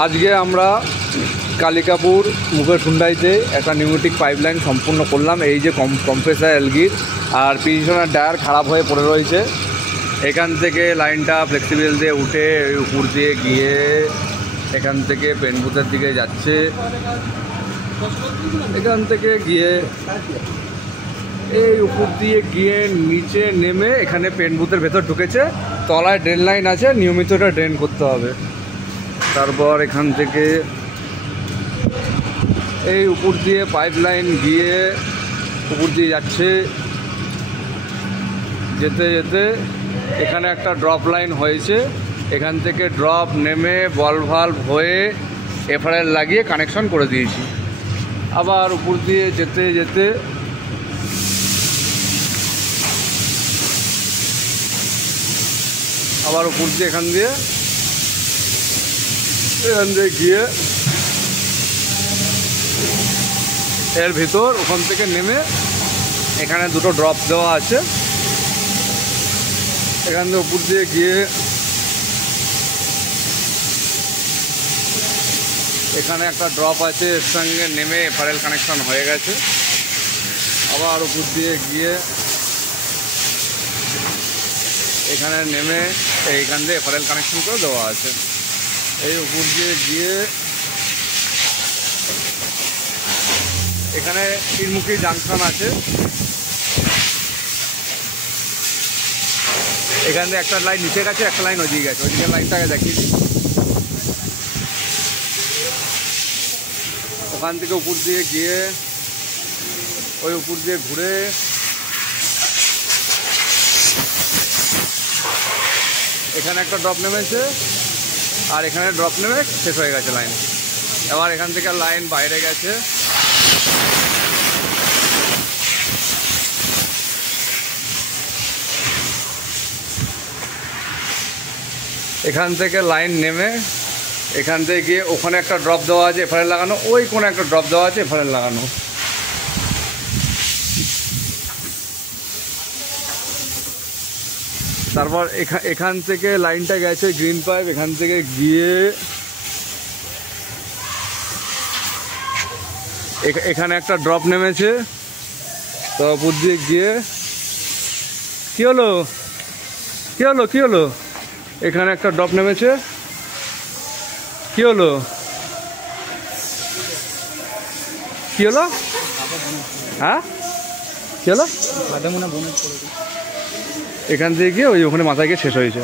আজকে আমরা কালিকাপুর মুকেশ হুন্ডাইতে একটা নিউমেটিক পাইপলাইন সম্পূর্ণ করলাম। এই যে কম্প্রেসার এলগির আর পিছনের টায়ার খারাপ হয়ে পড়ে রয়েছে। এখান থেকে লাইনটা ফ্লেক্সিবল দিয়ে উঠে উপর দিয়ে গিয়ে এখান থেকে পেন্ট বুথের দিকে যাচ্ছে। এখান থেকে গিয়ে এই উপর দিয়ে গিয়ে নিচে নেমে এখানে পেন্ট বুথের ভেতর ঢুকেছে। তলায় ড্রেন লাইন আছে, নিয়মিত এটা ড্রেন করতে হবে। তারপর এখান থেকে এই উপর দিয়ে পাইপ লাইন গিয়ে উপর দিয়ে যাচ্ছে। যেতে যেতে এখানে একটা ড্রপ লাইন হয়েছে, এখান থেকে ড্রপ নেমে বল ভাল্ব হয়ে এফআরএল লাগিয়ে কানেকশন করে দিয়েছি। আবার উপর দিয়ে যেতে যেতে আবার উপর দিয়ে এখান দিয়ে গিয়ে এর ভিতর ওখান থেকে নেমে এখানে দুটো ড্রপ দেওয়া আছে। এখান থেকে উপর দিয়ে গিয়ে এখানে একটা ড্রপ আছে, এর সঙ্গে নেমে এফআরএল কানেকশন হয়ে গেছে। আবার উপর দিয়ে গিয়ে এখানে নেমে এইখান দিয়ে এফআরএল কানেকশন করে দেওয়া আছে। এই উপর দিয়ে গিয়ে এখানে তিনমুখী জাংশন আছে। এখান থেকে একটা লাইন নিচে গেছে, একটা লাইন ওদিকে গেছে। ওইদিকে লাইনটাকে দেখিয়ে দিই। ওখান থেকে উপর দিয়ে গিয়ে ওই উপর দিয়ে ঘুরে এখানে একটা ড্রপ নেমেছে, আর এখানে ড্রপ নেমে শেষ হয়ে গেছে লাইন। এবার এখান থেকে লাইন বাইরে গেছে। এখান থেকে লাইন নেমে এখান থেকে গিয়ে ওখানে একটা ড্রপ দেওয়া আছে এফআরএল লাগানো, ওই কোনো একটা ড্রপ দেওয়া আছে এফআরএল লাগানো। তারপর এখান থেকে লাইনটা গেছে গ্রিন পাইপ, এখান থেকে গিয়ে এখানে একটা ড্রপ নেমেছে। তো উপর দিয়ে গিয়ে কী হলো কী হলো কী হলো এখানে একটা ড্রপ নেমেছে। কী হলো কী হলো হ্যাঁ কী হলো? এখান থেকে গিয়ে ওই ওখানে মাথায় গিয়ে শেষ হয়েছে।